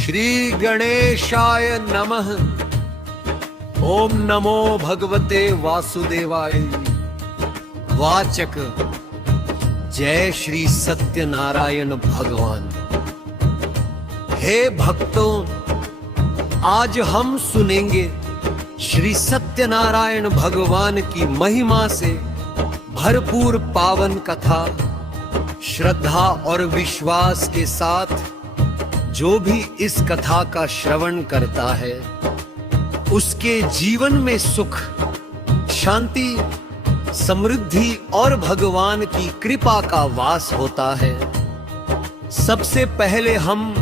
श्री गणेशाय नमः। ओम नमो भगवते वासुदेवाय। वाचक जय श्री सत्यनारायण भगवान। हे भक्तों, आज हम सुनेंगे श्री सत्यनारायण भगवान की महिमा से भरपूर पावन कथा। श्रद्धा और विश्वास के साथ जो भी इस कथा का श्रवण करता है उसके जीवन में सुख, शांति, समृद्धि और भगवान की कृपा का वास होता है। सबसे पहले हम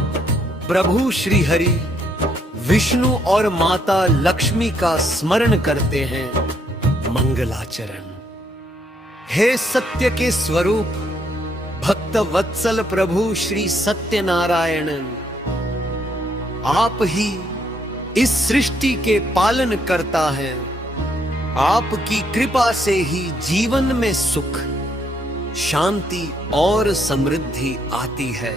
प्रभु श्री हरि, विष्णु और माता लक्ष्मी का स्मरण करते हैं। मंगलाचरण। हे सत्य के स्वरूप भक्त वत्सल प्रभु श्री सत्यनारायण, आप ही इस सृष्टि के पालन करता है। आपकी कृपा से ही जीवन में सुख, शांति और समृद्धि आती है।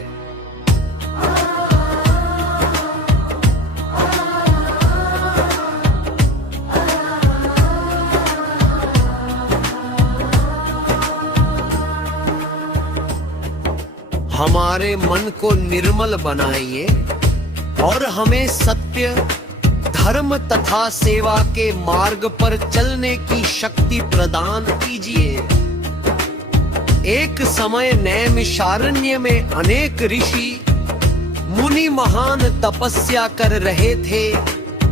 हमारे मन को निर्मल बनाइए और हमें सत्य, धर्म तथा सेवा के मार्ग पर चलने की शक्ति प्रदान कीजिए। एक समय नैमिषारण्य में अनेक ऋषि मुनि महान तपस्या कर रहे थे।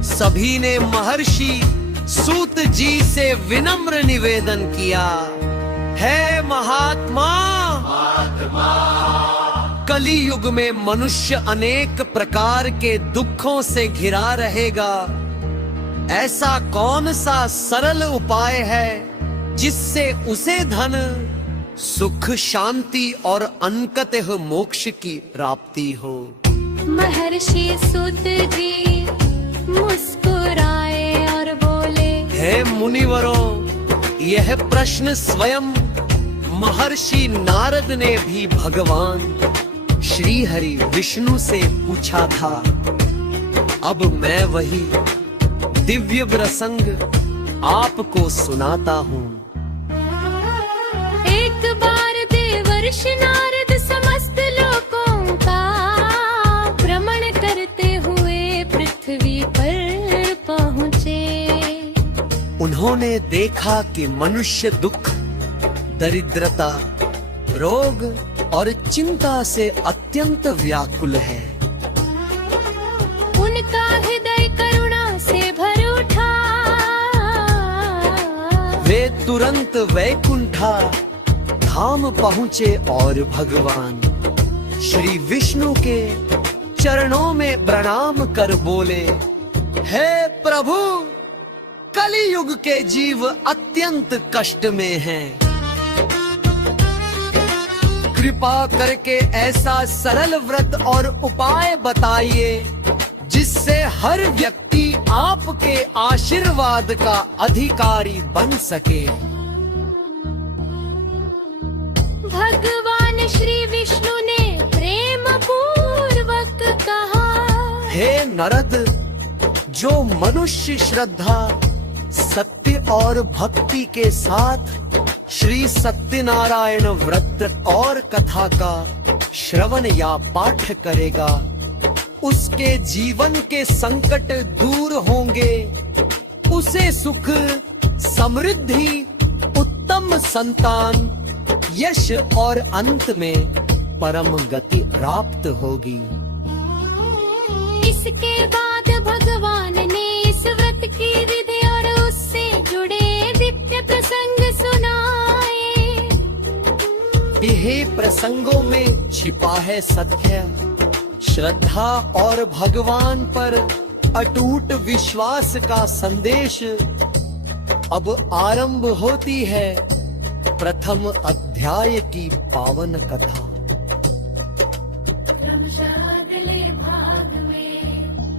सभी ने महर्षि सूत जी से विनम्र निवेदन किया, हे महात्मा, कली युग में मनुष्य अनेक प्रकार के दुखों से घिरा रहेगा। ऐसा कौन सा सरल उपाय है जिससे उसे धन, सुख, शांति और अंततः मोक्ष की प्राप्ति हो। महर्षि सूत जी मुस्कुराए और बोले, हे मुनिवरों, यह प्रश्न स्वयं महर्षि नारद ने भी भगवान श्री हरि विष्णु से पूछा था। अब मैं वही दिव्य प्रसंग आपको सुनाता हूँ। एक बार देवर्षि नारद समस्त लोकों का भ्रमण करते हुए पृथ्वी पर पहुँचे। उन्होंने देखा कि मनुष्य दुख, दरिद्रता, रोग और चिंता से अत्यंत व्याकुल है। उनका हृदय करुणा से भर उठा। वे तुरंत वैकुंठा धाम पहुँचे और भगवान श्री विष्णु के चरणों में प्रणाम कर बोले, हे प्रभु, कलियुग के जीव अत्यंत कष्ट में हैं। कृपा करके ऐसा सरल व्रत और उपाय बताइए जिससे हर व्यक्ति आपके आशीर्वाद का अधिकारी बन सके। भगवान श्री विष्णु ने प्रेम पूर्वक कहा, हे नरद, जो मनुष्य श्रद्धा, सत्य और भक्ति के साथ श्री सत्यनारायण व्रत और कथा का श्रवण या पाठ करेगा, उसके जीवन के संकट दूर होंगे। उसे सुख, समृद्धि, उत्तम संतान, यश और अंत में परम गति प्राप्त होगी। इसके बाद भगवान ने इस व्रत की विधि और उससे जुड़े दिव्य प्रसंग सुनाए। यह प्रसंगों में छिपा है सत्य, श्रद्धा और भगवान पर अटूट विश्वास का संदेश। अब आरंभ होती है प्रथम अध्याय की पावन कथा। भाग में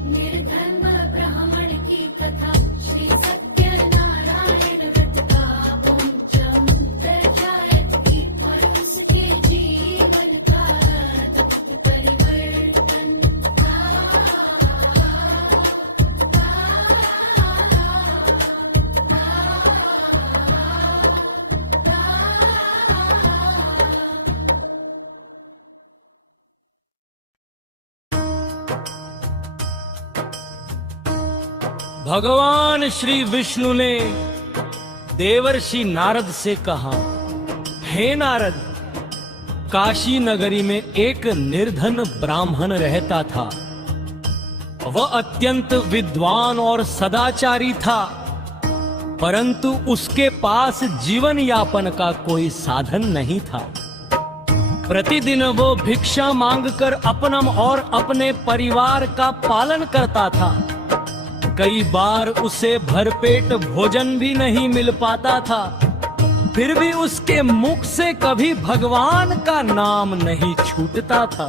निर्धर्म ब्राह्मण की कथा। श्री सत्यनारायण व्रत का पंचम अध्याय की और उसके जीवन का अद्भुत परिवर्तन। भगवान श्री विष्णु ने देवर्षि नारद से कहा, हे नारद, काशी नगरी में एक निर्धन ब्राह्मण रहता था। वह अत्यंत विद्वान और सदाचारी था, परंतु उसके पास जीवन यापन का कोई साधन नहीं था। प्रतिदिन वो भिक्षा मांगकर अपना और अपने परिवार का पालन करता था। कई बार उसे भरपेट भोजन भी नहीं मिल पाता था, फिर भी उसके मुख से कभी भगवान का नाम नहीं छूटता था।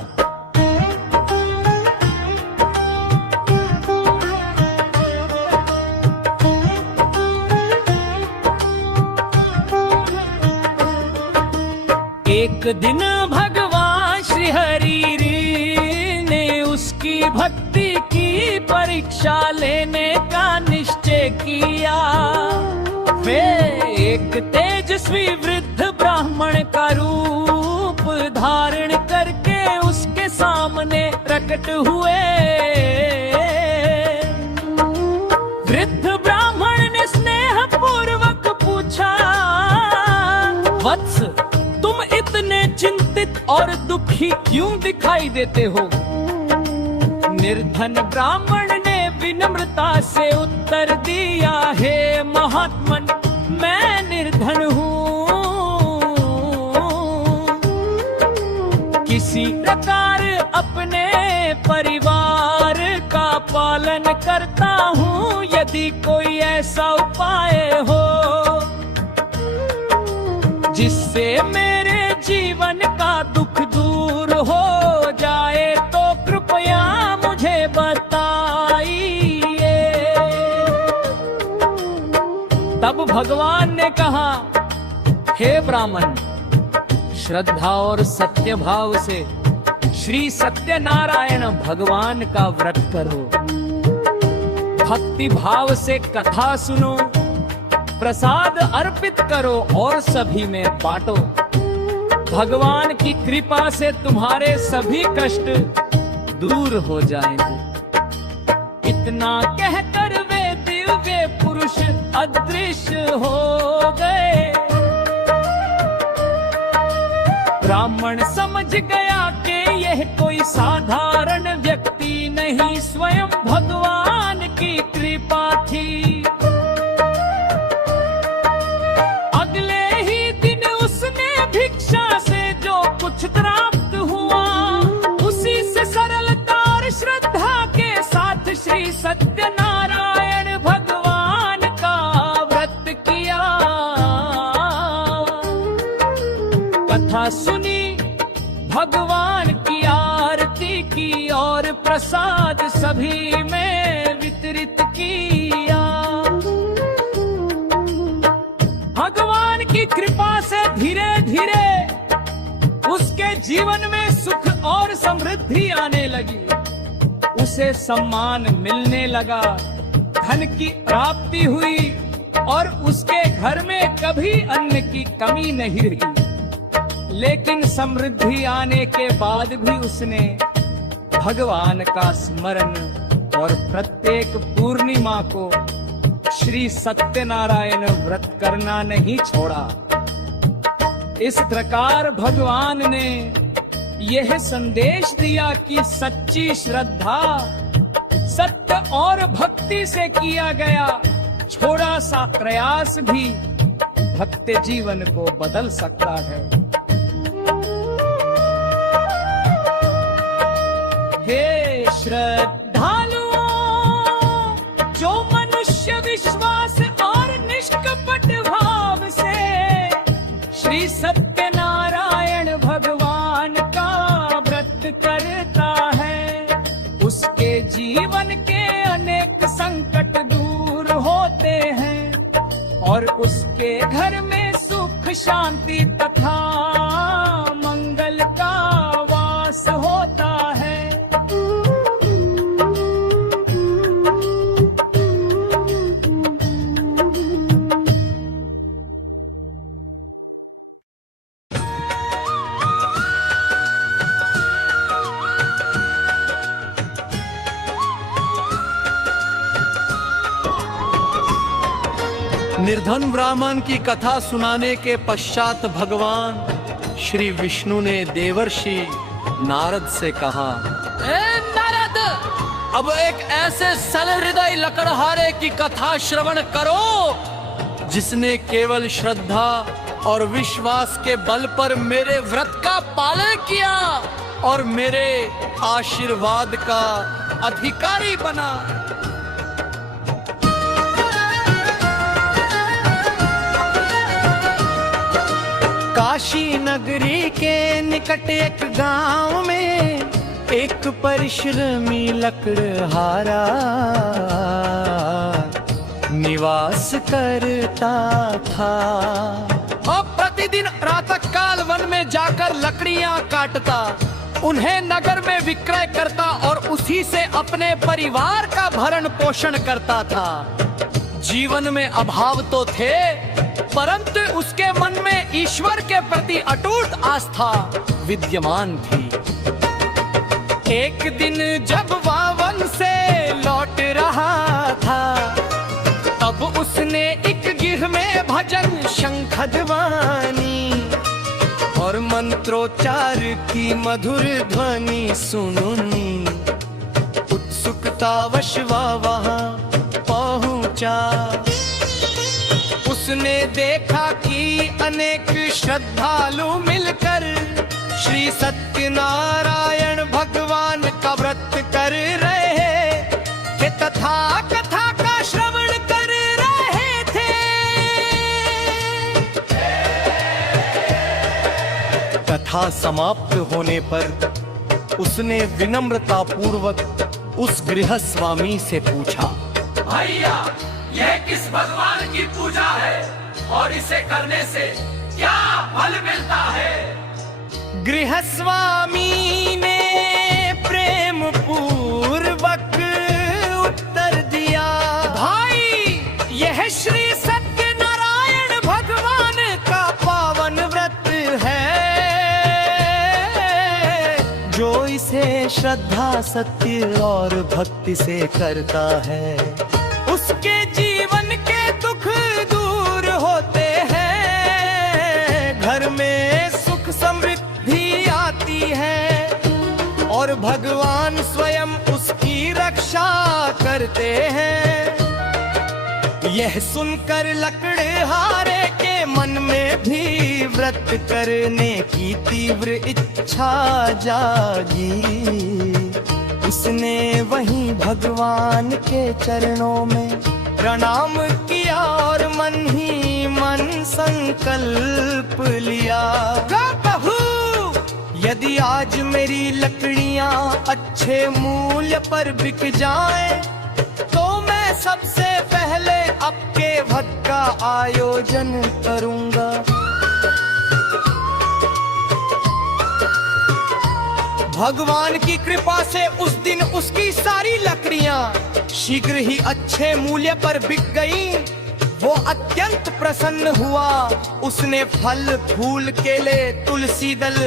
एक दिन भगवान श्री हरि ने उसकी भक्ति की परीक्षा लेने का निश्चय किया। वे एक तेजस्वी वृद्ध ब्राह्मण का रूप धारण करके उसके सामने प्रकट हुए। वृद्ध ब्राह्मण ने स्नेह पूर्वक पूछा, वत्स, तुम इतने चिंतित और दुखी क्यों दिखाई देते हो? निर्धन ब्राह्मण ने विनम्रता से उत्तर दिया, हे महात्मन, मैं निर्धन हूँ। किसी प्रकार अपने परिवार का पालन करता हूँ। यदि कोई ऐसा उपाय हो जिससे मेरे जीवन का दुख दूर हो जाए तो कृपया मुझे बताइए। तब भगवान ने कहा, हे ब्राह्मण, श्रद्धा और सत्य भाव से श्री सत्यनारायण भगवान का व्रत करो। भक्ति भाव से कथा सुनो, प्रसाद अर्पित करो और सभी में बांटो। भगवान की कृपा से तुम्हारे सभी कष्ट दूर हो जाएंगे। इतना कहकर वे दिव्य पुरुष अदृश्य हो गए। ब्राह्मण समझ गया कि यह कोई साधारण व्यक्ति नहीं, स्वयं भगवान की कृपा थी। भिक्षा से जो कुछ प्राप्त हुआ, उसी से सरलता और श्रद्धा के साथ श्री सत्यनारायण भगवान का व्रत किया। कथा सुनी, भगवान की आरती की और प्रसाद सभी में वितरित किया। भगवान की कृपा से धीरे धीरे उसके जीवन में सुख और समृद्धि आने लगी। उसे सम्मान मिलने लगा, धन की प्राप्ति हुई और उसके घर में कभी अन्न की कमी नहीं रही। लेकिन समृद्धि आने के बाद भी उसने भगवान का स्मरण और प्रत्येक पूर्णिमा को श्री सत्यनारायण व्रत करना नहीं छोड़ा। इस प्रकार भगवान ने यह संदेश दिया कि सच्ची श्रद्धा सत्य और भक्ति से किया गया छोड़ा सा प्रयास भी भक्त जीवन को बदल सकता है। हे श्रद्धालुओं, जो मनुष्य विश्वास और निष्कपट भाव से श्री सत्यनारायण भगवान का व्रत करता है, उसके जीवन के अनेक संकट दूर होते हैं और उसके घर में सुख शांति तथा मंगल का वास होता है। निर्धन ब्राह्मण की कथा सुनाने के पश्चात भगवान श्री विष्णु ने देवर्षि नारद से कहा, ए नारद, अब एक ऐसे सरल हृदय लकड़हारे की कथा श्रवण करो जिसने केवल श्रद्धा और विश्वास के बल पर मेरे व्रत का पालन किया और मेरे आशीर्वाद का अधिकारी बना। काशी नगरी के निकट एक गांव में एक परिश्रमी लकड़हारा निवास करता था। और प्रतिदिन प्रातःकाल वन में जाकर लकड़ियां काटता, उन्हें नगर में विक्रय करता और उसी से अपने परिवार का भरण पोषण करता था। जीवन में अभाव तो थे, परंतु उसके मन में ईश्वर के प्रति अटूट आस्था विद्यमान थी। एक दिन जब वह वन से लौट रहा था, तब उसने एक गिर में भजन शंखध्वनि और मंत्रोच्चार की मधुर ध्वनि सुनी। उत्सुकतावश वह वहां पहुंचा। उसने देखा कि अनेक श्रद्धालु मिलकर श्री सत्यनारायण भगवान का व्रत कर रहे थे तथा कथा का श्रवण कर रहे थे। कथा समाप्त होने पर उसने विनम्रता पूर्वक उस गृहस्वामी से पूछा, भैया, यह किस भगवान की पूजा है और इसे करने से क्या फल मिलता है? गृहस्वामी ने प्रेम पूर्वक उत्तर दिया, भाई, यह श्री सत्यनारायण भगवान का पावन व्रत है, जो इसे श्रद्धा, सत्य और भक्ति से करता है, उसके जीवन के दुख दूर होते हैं, घर में सुख समृद्धि आती है और भगवान स्वयं उसकी रक्षा करते हैं। यह सुनकर लकड़हारे के मन में भी व्रत करने की तीव्र इच्छा जागी। उसने वहीं भगवान के चरणों में प्रणाम किया और मन ही मन संकल्प लिया, प्रभु, यदि आज मेरी लकड़ियां अच्छे मूल्य पर बिक जाएं, तो मैं सबसे पहले आपके व्रत का आयोजन करूंगा। भगवान की कृपा से उस दिन उसकी सारी लकड़ियां शीघ्र ही अच्छे मूल्य पर बिक गईं। वो अत्यंत प्रसन्न हुआ। उसने फल, फूल, केले, तुलसी दल,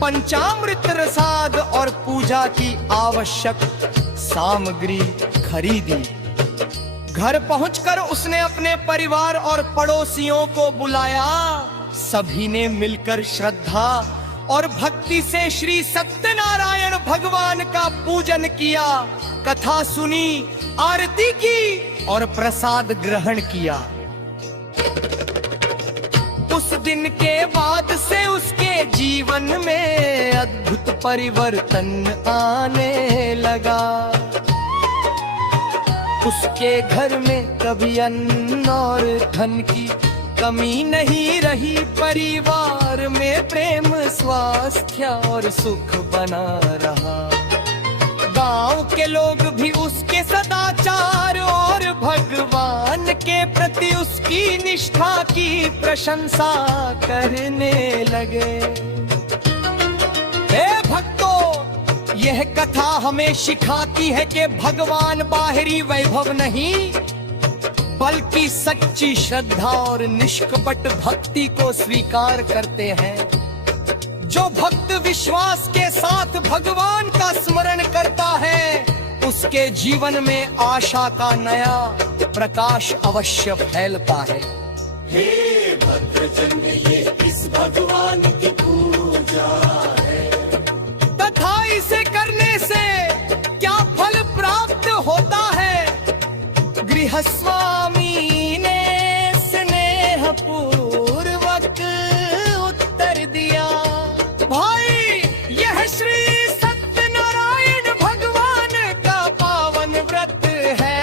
पंचामृत प्रसाद और पूजा की आवश्यक सामग्री खरीदी। घर पहुंचकर उसने अपने परिवार और पड़ोसियों को बुलाया। सभी ने मिलकर श्रद्धा और भक्ति से श्री सत्यनारायण भगवान का पूजन किया, कथा सुनी, आरती की और प्रसाद ग्रहण किया। उस दिन के बाद से उसके जीवन में अद्भुत परिवर्तन आने लगा। उसके घर में कभी अन्न और धन की कमी नहीं रही। परिवार में प्रेम, स्वास्थ्य और सुख बना रहा। गांव के लोग भी उसके सदाचार और भगवान के प्रति उसकी निष्ठा की प्रशंसा करने लगे। हे भक्तों, यह कथा हमें सिखाती है कि भगवान बाहरी वैभव नहीं, बल्कि सच्ची श्रद्धा और निष्कपट भक्ति को स्वीकार करते हैं। जो भक्त विश्वास के साथ भगवान का स्मरण करता है, उस उसके जीवन में आशा का नया प्रकाश अवश्य फैलता है। हे भद्रजन, ये इस भगवान की पूजा है। तथा इसे करने से क्या फल प्राप्त होता है? गृहस्वामी ने स्नेह पूर्वक उत्तर दिया, भाई यह श्री सत्यनारायण भगवान का पावन व्रत है,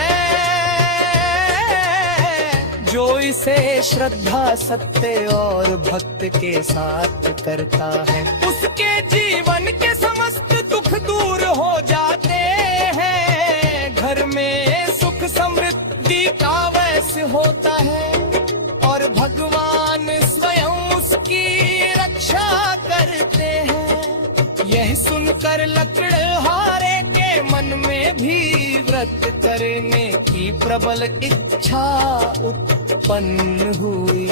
जो इसे श्रद्धा सत्य और भक्त के साथ करता है, उसके जीवन के समस्त दुख दूर हो जाते हैं, घर में सुख समृद्धि का वैस होता है और भगवान स्वयं उसकी रक्षा करते हैं। यह सुनकर लकड़हारे के मन में भी व्रत करने की प्रबल इच्छा उत्पन्न हुई।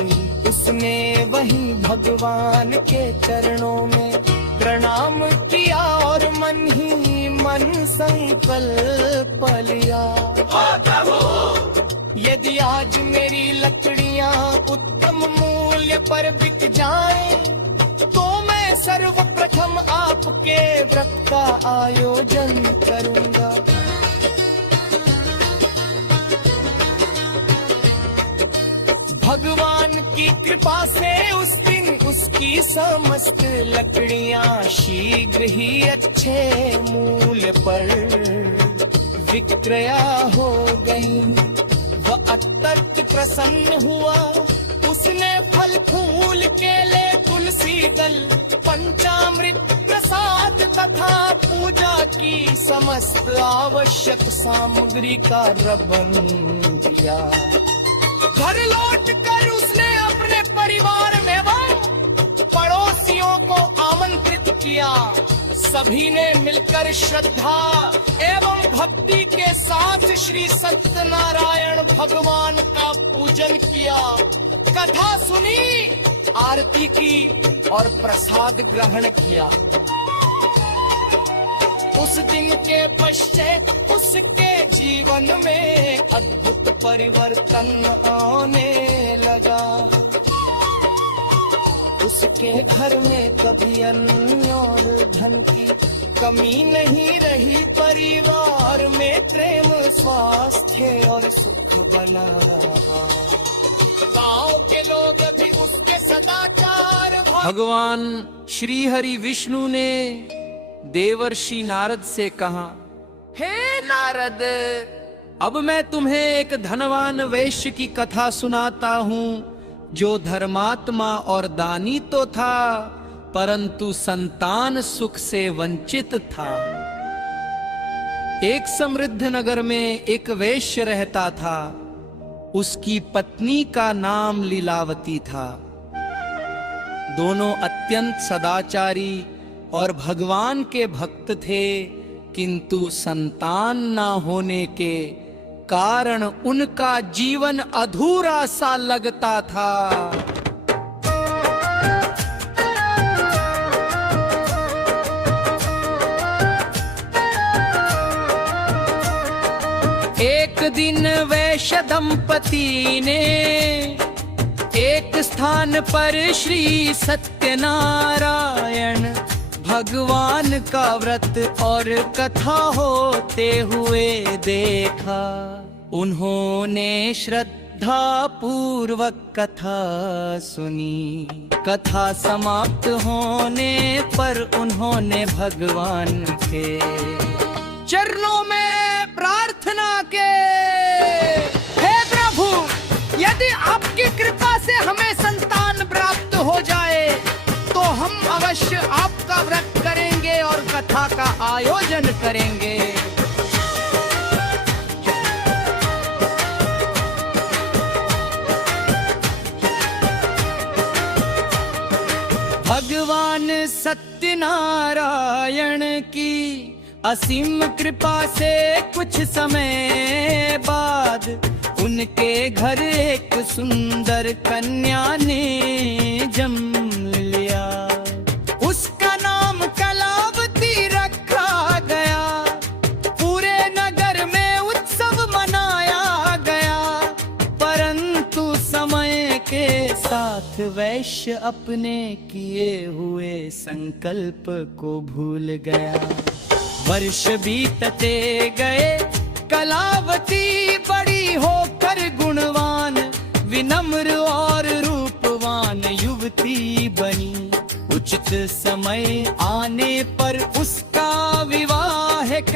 उसने वहीं भगवान के चरणों में प्रणाम किया और मन ही मन संकल्प लिया, यदि आज मेरी लकड़ियां उत्तम मूल्य पर बिक जाएं, तो मैं सर्वप्रथम आपके व्रत का आयोजन करूंगा। भगवान की कृपा से उस दिन उसकी समस्त लकड़ियां शीघ्र ही अच्छे मूल्य पर विक्रया हो गईं। वह अत्यंत प्रसन्न हुआ। उसने फल फूल केले तुलसी दल पंचामृत प्रसाद तथा पूजा की समस्त आवश्यक सामग्री का प्रबंध किया। घर लौट कर उसने अपने परिवार में व पड़ोसियों को आमंत्रित किया। सभी ने मिलकर श्रद्धा एवं भक्ति के साथ श्री सत्यनारायण भगवान का पूजन किया, कथा सुनी, आरती की और प्रसाद ग्रहण किया। उस दिन के पश्चात उसके जीवन में अद्भुत परिवर्तन आने लगा। उसके घर में कभी अन्न और धन की कमी नहीं रही। परिवार में प्रेम, स्वास्थ्य और सुख बना रहा। गांव के लोग भी उसके सदाचार। भगवान श्री हरि विष्णु ने देवर्षि नारद से कहा, हे नारद, अब मैं तुम्हें एक धनवान वैश्य की कथा सुनाता हूँ, जो धर्मात्मा और दानी तो था, परंतु संतान सुख से वंचित था। एक समृद्ध नगर में एक वैश्य रहता था। उसकी पत्नी का नाम लीलावती था। दोनों अत्यंत सदाचारी और भगवान के भक्त थे, किंतु संतान न होने के कारण उनका जीवन अधूरा सा लगता था। एक दिन वैश्य दंपति ने एक स्थान पर श्री सत्यनारायण भगवान का व्रत और कथा होते हुए देखा। उन्होंने श्रद्धा पूर्वक कथा सुनी। कथा समाप्त होने पर उन्होंने भगवान के चरणों में प्रार्थना के, हे प्रभु, यदि आपकी कृपा से हमें संतान प्राप्त हो जाए तो हम अवश्य आपका व्रत करेंगे और कथा का आयोजन करेंगे। भगवान सत्यनारायण की असीम कृपा से कुछ समय बाद उनके घर एक सुंदर कन्या ने जन्म लिया। उसका नाम कलावती रखा गया। पूरे नगर वैश्य अपने किए हुए संकल्प को भूल गया। वर्ष बीतते गए, कलावती बड़ी होकर गुणवान, विनम्र और रूपवान युवती बनी। उचित समय आने पर उसका विवाह एक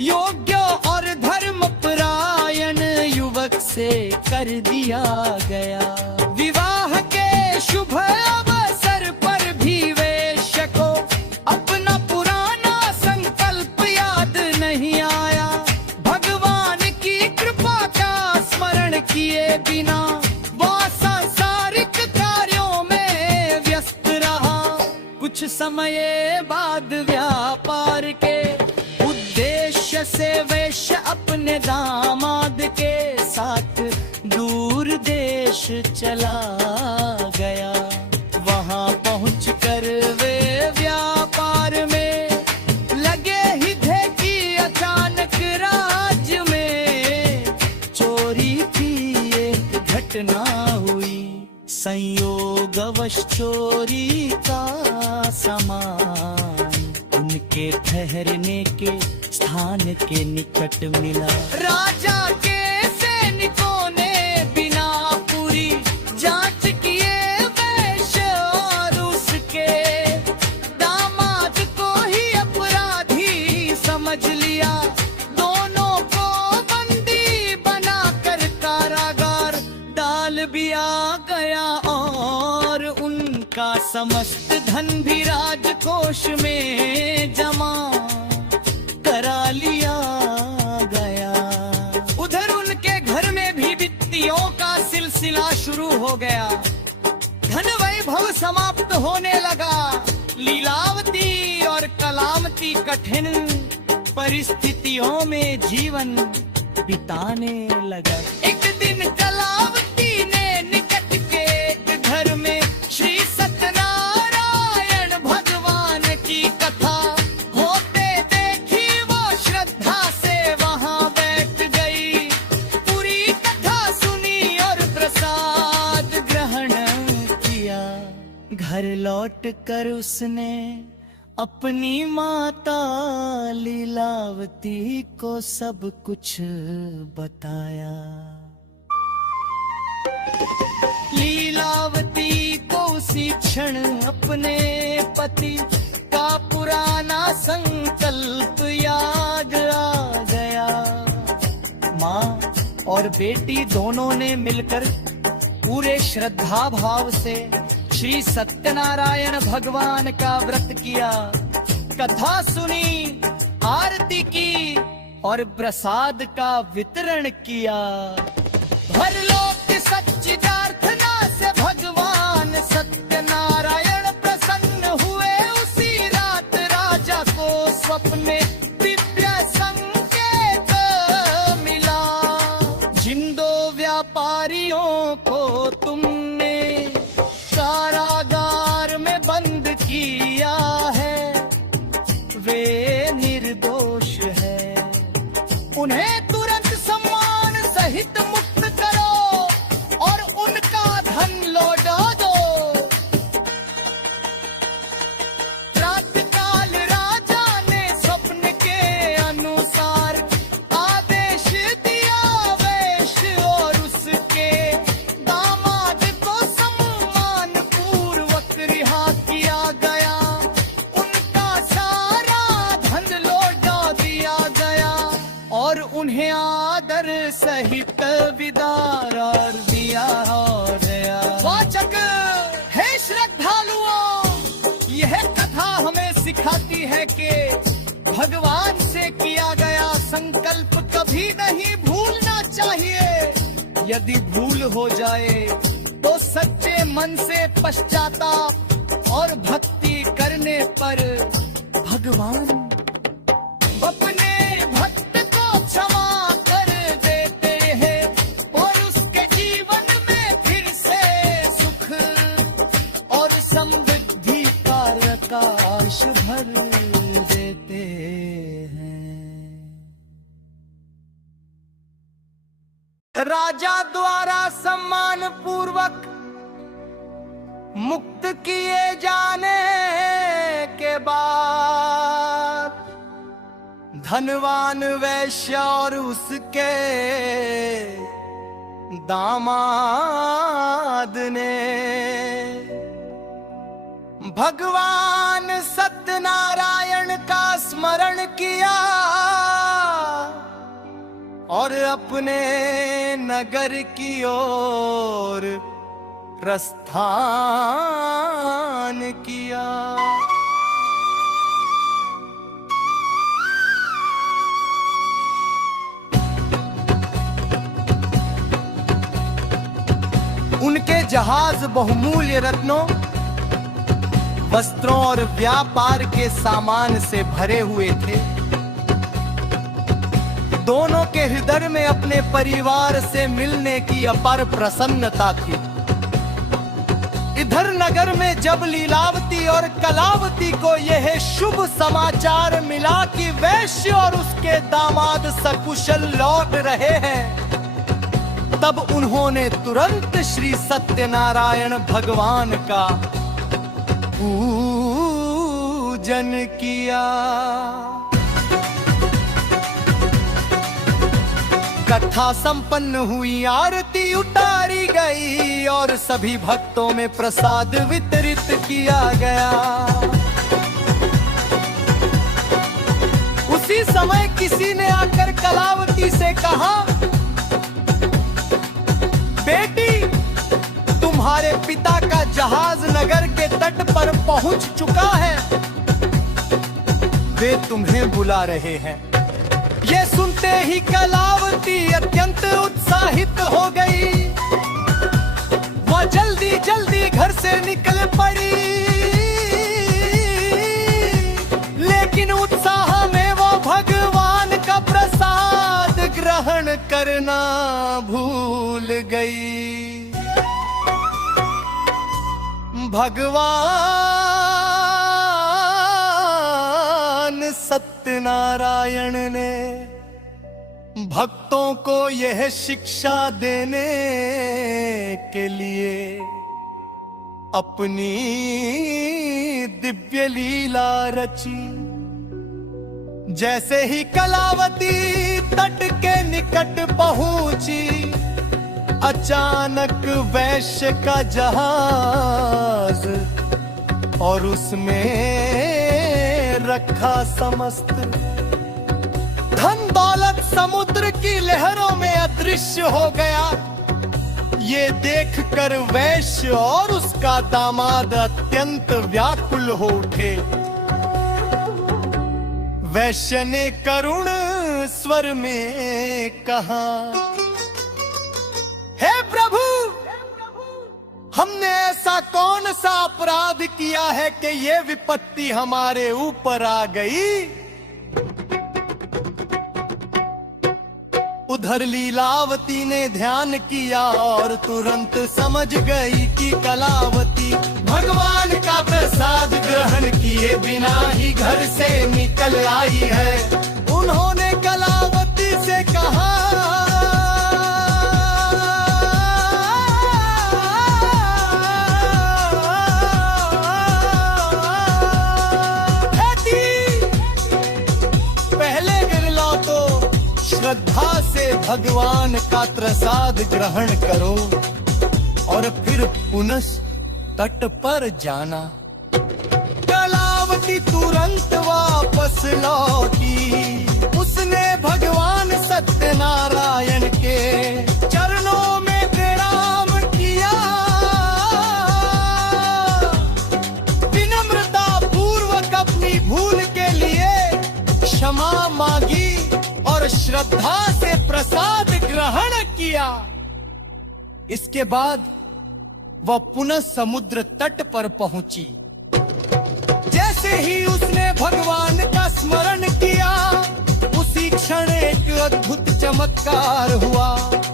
योग्य और धर्मपरायण युवक से कर दिया गया। विवाह के शुभ अवसर पर भी वेश्या को अपना पुराना संकल्प याद नहीं आया। भगवान की कृपा का स्मरण किए बिना वो सांसारिक कार्यों में व्यस्त रहा। कुछ समय बाद व्यापार के उद्देश्य से वेश्या अपने दामाद के साथ दूर देश चला गया। वहां पहुंचकर वे व्यापार में लगे ही थे कि अचानक राज्य में चोरी की एक घटना हुई। संयोगवश चोरी का सामान उनके ठहरने के स्थान के निकट मिला। राजा के सैनिकों ने बिना पूरी जांच किए वैश्य और उसके दामाद को ही अपराधी समझ लिया। दोनों को बंदी बनाकर कारागार डाल दिया गया और उनका समस्त धन भी राजकोष में जमा करा लिया गया। उधर उनके घर में भी वित्तियों का सिलसिला शुरू हो गया। धन वैभव समाप्त होने लगा। लीलावती और कलावती कठिन परिस्थितियों में जीवन बिताने लगा। एक दिन कलावती ने निकट के एक घर में श्री सत्यनारायण भगवान की कथा होते देखी। वो श्रद्धा से वहां बैठ गई, पूरी कथा सुनी और प्रसाद ग्रहण किया। घर लौट कर उसने अपनी माता लीलावती को सब कुछ बताया। लीलावती को उसी क्षण अपने पति का पुराना संकल्प याद आ गया। माँ और बेटी दोनों ने मिलकर पूरे श्रद्धा भाव से श्री सत्यनारायण भगवान का व्रत किया, कथा सुनी, आरती की और प्रसाद का वितरण किया। भरलोक सच्चिदार्थना से भगवान सत्यनारायण प्रसन्न हुए। उसी रात राजा को स्वप्न में दिव्य संकेत मिला। जिन दो व्यापारियों को तुमने कारागार में बंद किया है वे निर्दोष है। उन्हें तुरंत सम्मान सहित मुक्त करो और उनका धन लौटा दो। प्रातःकाल राजा ने स्वप्न के अनुसार आदेश दिया। वैश्य और उसके दामाद को सम्मान पूर्वक रिहा किया गया। उनका सारा धन लौटा दिया गया और उन्हें आदर सहित विदा और दिया गया। वाचक है श्रद्धालुओं, यह कथा हमें सिखाती है कि भगवान से किया गया संकल्प कभी नहीं भूलना चाहिए। यदि भूल हो जाए तो सच्चे मन से पश्चाताप और भक्ति करने पर भगवान अपने भक्त को क्षमा कर देते हैं और उसके जीवन में फिर से सुख और समृद्धि का प्रकाश भर देते हैं। राजा द्वारा सम्मान पूर्वक मुक्त किए जाने के बाद धनवान वैश्य और उसके दामाद ने भगवान सत्यनारायण का स्मरण किया और अपने नगर की ओर प्रस्थान किया। उनके जहाज बहुमूल्य रत्नों, वस्त्रों और व्यापार के सामान से भरे हुए थे। दोनों के हृदय में अपने परिवार से मिलने की अपार प्रसन्नता थी। इधर नगर में जब लीलावती और कलावती को यह शुभ समाचार मिला कि वैश्य और उसके दामाद सकुशल लौट रहे हैं, तब उन्होंने तुरंत श्री सत्यनारायण भगवान का पूजन किया। कथा संपन्न हुई, आरती उतारी गई और सभी भक्तों में प्रसाद वितरित किया गया। उसी समय किसी ने आकर कलावती से कहा, बेटी, तुम्हारे पिता का जहाज नगर के तट पर पहुंच चुका है, वे तुम्हें बुला रहे हैं। ये सुनते ही कलावती अत्यंत उत्साहित हो गई। वह जल्दी जल्दी घर से निकल पड़ी, लेकिन उत्साह में वो भगवान का प्रसाद ग्रहण करना भूल गई। भगवान सत्यनारायण ने भक्तों को यह शिक्षा देने के लिए अपनी दिव्य लीला रची। जैसे ही कलावती तट के निकट पहुंची, अचानक वैश्य का जहाज और उसमें रखा समस्त धन दौलत समुद्र की लहरों में अदृश्य हो गया। ये देखकर वैश्य और उसका दामाद अत्यंत व्याकुल हो उठे। वैश्य ने करुण स्वर में कहा, हे प्रभु, हमने ऐसा कौन सा अपराध किया है कि ये विपत्ति हमारे ऊपर आ गई? उधर लीलावती ने ध्यान किया और तुरंत समझ गई कि कलावती भगवान का प्रसाद ग्रहण किए बिना ही घर से निकल आई है। उन्होंने कलावती से कहा, श्रद्धा से भगवान का प्रसाद ग्रहण करो और फिर पुनः तट पर जाना। कलावती तुरंत वापस लौटी। उसने भगवान सत्यनारायण के चरणों में प्रणाम किया, विनम्रता पूर्वक अपनी भूल के लिए क्षमा मांगी और श्रद्धा से प्रसाद ग्रहण किया। इसके बाद वह पुनः समुद्र तट पर पहुंची। जैसे ही उसने भगवान का स्मरण किया, उसी क्षण एक अद्भुत चमत्कार हुआ।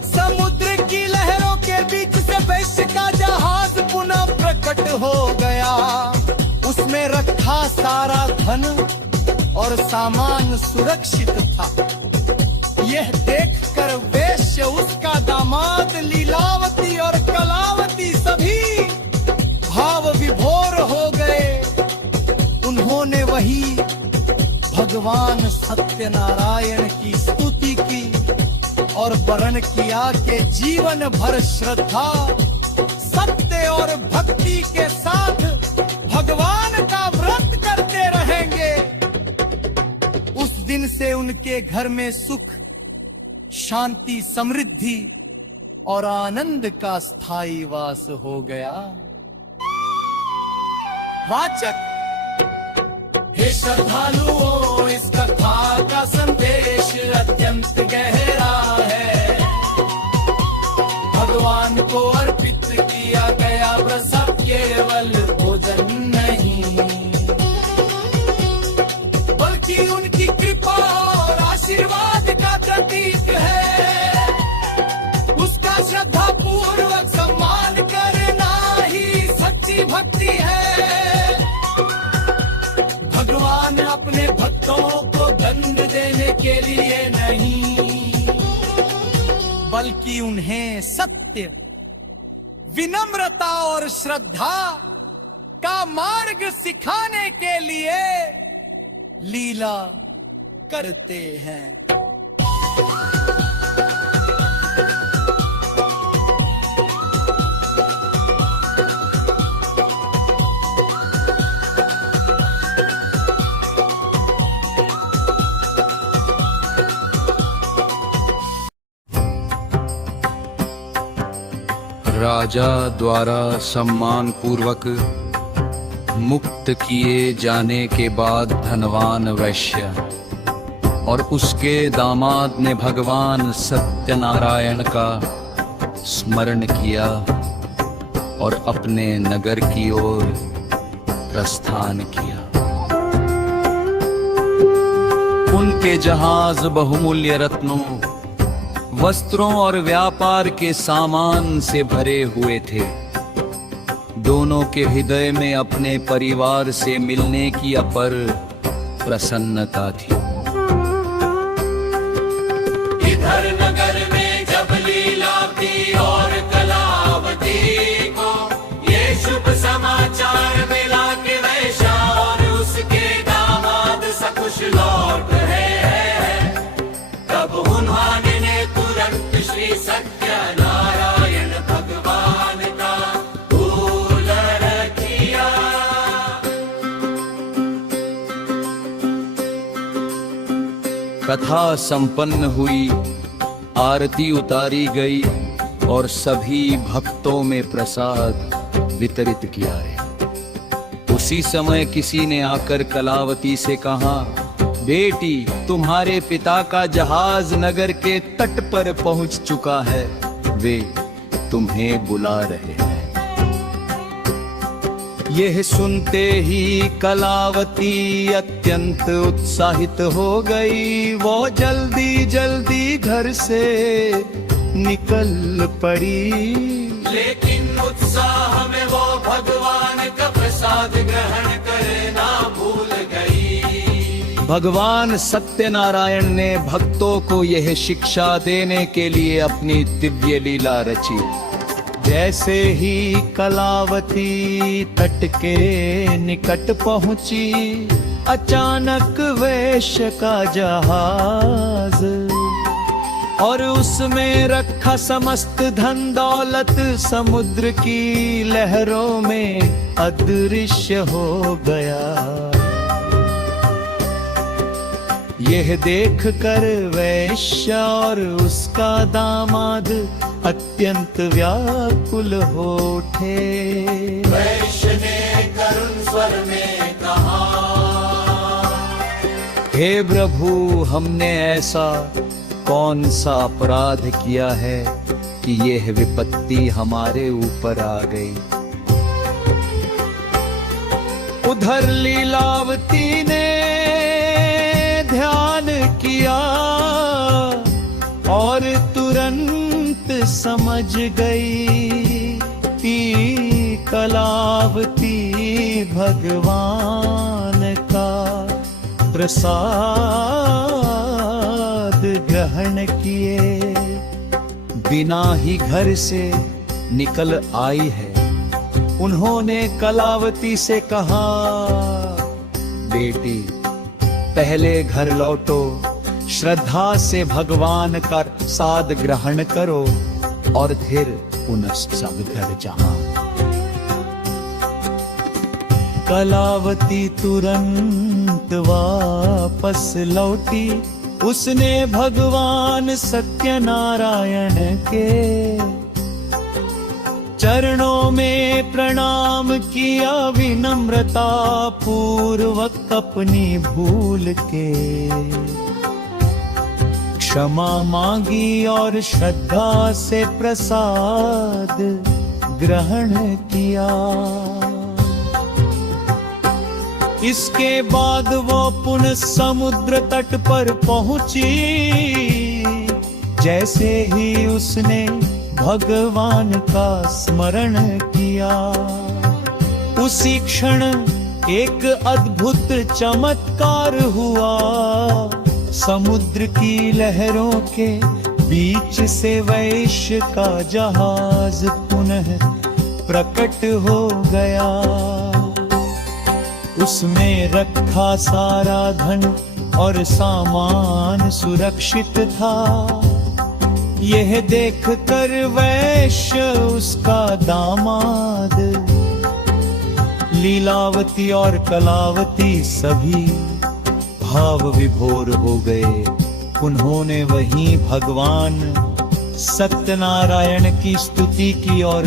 समुद्र की लहरों के बीच से वैश्य का जहाज पुनः प्रकट हो गया। उसमें रखा सारा धन और सामान सुरक्षित था। यह देखकर वैश्य, उसका दामाद, लीलावती और कलावती सभी भाव उन्होंने वही भगवान सत्यनारायण की स्तुति की और वर्ण किया कि जीवन भर श्रद्धा, सत्य और भक्ति के साथ भगवान का व्रत करते रहेंगे। उस दिन से उनके घर में सुख, शांति, समृद्धि और आनंद का स्थायी वास हो गया। वाचक: हे श्रद्धालुओं, इस कथा का संदेश अत्यंत गहरा है। भगवान को अर्पित किया गया प्रसाद केवल भोजन नहीं, बल्कि उनकी कृपा और आशीर्वाद का प्रतीक है। उसका श्रद्धा पूर्वक सम्मान करना ही सच्ची भक्ति है। भगवान अपने भक्तों को दंड देने के लिए नहीं, बल्कि उन्हें सत्य, विनम्रता और श्रद्धा का मार्ग सिखाने के लिए लीला करते हैं। राजा द्वारा सम्मान पूर्वक मुक्त किए जाने के बाद धनवान वैश्य और उसके दामाद ने भगवान सत्यनारायण का स्मरण किया और अपने नगर की ओर प्रस्थान किया। उनके जहाज बहुमूल्य रत्नों, वस्त्रों और व्यापार के सामान से भरे हुए थे। दोनों के हृदय में अपने परिवार से मिलने की अपर प्रसन्नता थी। इधर नगर में जब लीलावती और कलावती को ये शुभ समाचार मिला कि वैश्या और उसके दामाद सकुश लौट रहे हैं, तब उन्होंने तुरंत श्री सत्यनारायण भगवान का उल्लेख किया। कथा संपन्न हुई, आरती उतारी गई और सभी भक्तों में प्रसाद वितरित किया है। उसी समय किसी ने आकर कलावती से कहा, बेटी, तुम्हारे पिता का जहाज नगर के तट पर पहुंच चुका है, वे तुम्हें बुला रहे हैं। यह सुनते ही कलावती अत्यंत उत्साहित हो गई। वो जल्दी जल्दी घर से निकल पड़ी, लेकिन उत्साह में वो भगवान का प्रसाद ग्रहण करना भूल गई। भगवान सत्यनारायण ने भक्तों को यह शिक्षा देने के लिए अपनी दिव्य लीला रची। जैसे ही कलावती तट के निकट पहुंची, अचानक वैश्य का जहाज और उसमें रखा समस्त धन दौलत समुद्र की लहरों में अदृश्य हो गया। यह देखकर वैश्य और उसका दामाद अत्यंत व्याकुल हो उठे। वैश्य ने करुण स्वर में कहा, हे प्रभु, हमने ऐसा कौन सा अपराध किया है कि यह विपत्ति हमारे ऊपर आ गई। उधर लीलावती ने ध्यान किया और तुरंत समझ गई कि कलावती भगवान का प्रसाद ग्रहण किए बिना ही घर से निकल आई है। उन्होंने कलावती से कहा, बेटी, पहले घर लौटो, श्रद्धा से भगवान का प्रसाद ग्रहण करो और फिर पुनः सब घर जहां। कलावती तुरंत वापस लौटी, उसने भगवान सत्यनारायण के चरणों में प्रणाम किया, विनम्रता पूर्वक अपनी भूल के क्षमा मांगी और श्रद्धा से प्रसाद ग्रहण किया। इसके बाद वो पुनः समुद्र तट पर पहुंची, जैसे ही उसने भगवान का स्मरण किया, उसी क्षण एक अद्भुत चमत्कार हुआ। समुद्र की लहरों के बीच से वैश्य का जहाज पुनः प्रकट हो गया। उसमें रखा सारा धन और सामान सुरक्षित था। यह देखकर वैश्य उसका दामाद लीलावती और कलावती सभी भाव विभोर हो गए। उन्होंने वहीं भगवान सत्यनारायण की स्तुति की और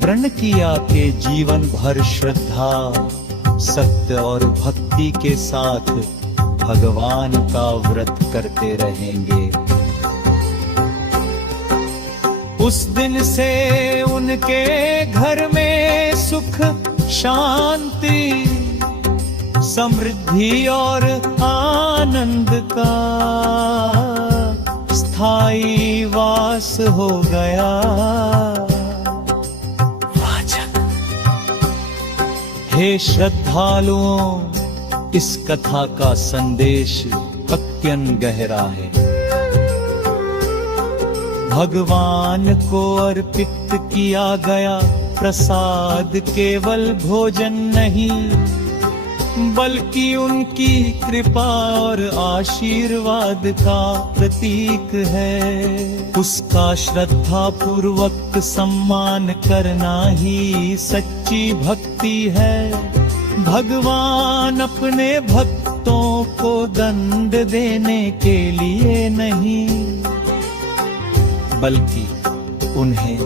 प्रण किया कि जीवन भर श्रद्धा, सत्य और भक्ति के साथ भगवान का व्रत करते रहेंगे। उस दिन से उनके घर में सुख, शांति, समृद्धि और आनंद का स्थायी वास हो गया। हे श्रद्धालुओं, इस कथा का संदेश अत्यंत गहरा है। भगवान को अर्पित किया गया प्रसाद केवल भोजन नहीं, बल्कि उनकी कृपा और आशीर्वाद का प्रतीक है। उसका श्रद्धा पूर्वक सम्मान करना ही सच्ची भक्ति है। भगवान अपने भक्तों को दंड देने के लिए नहीं, बल्कि उन्हें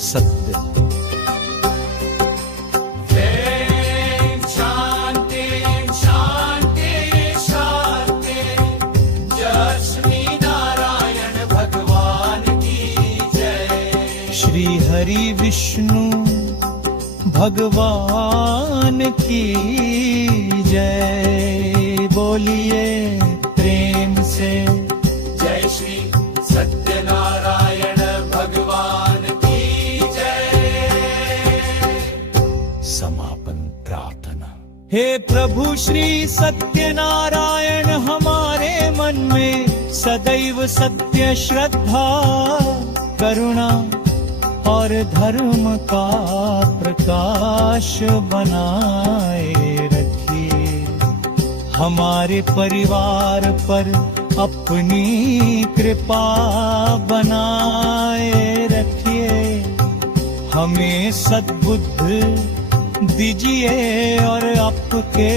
सत्य, श्री हरि विष्णु भगवान की जय। बोलिए प्रेम से जय श्री सत्यनारायण भगवान की जय। समापन प्रार्थना। हे प्रभु श्री सत्यनारायण, हमारे मन में सदैव सत्य, श्रद्धा, करुणा और धर्म का प्रकाश बनाए रखिए। हमारे परिवार पर अपनी कृपा बनाए रखिए। हमें सद्बुद्धि दीजिए और आपके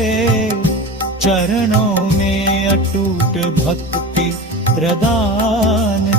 चरणों में अटूट भक्ति प्रदान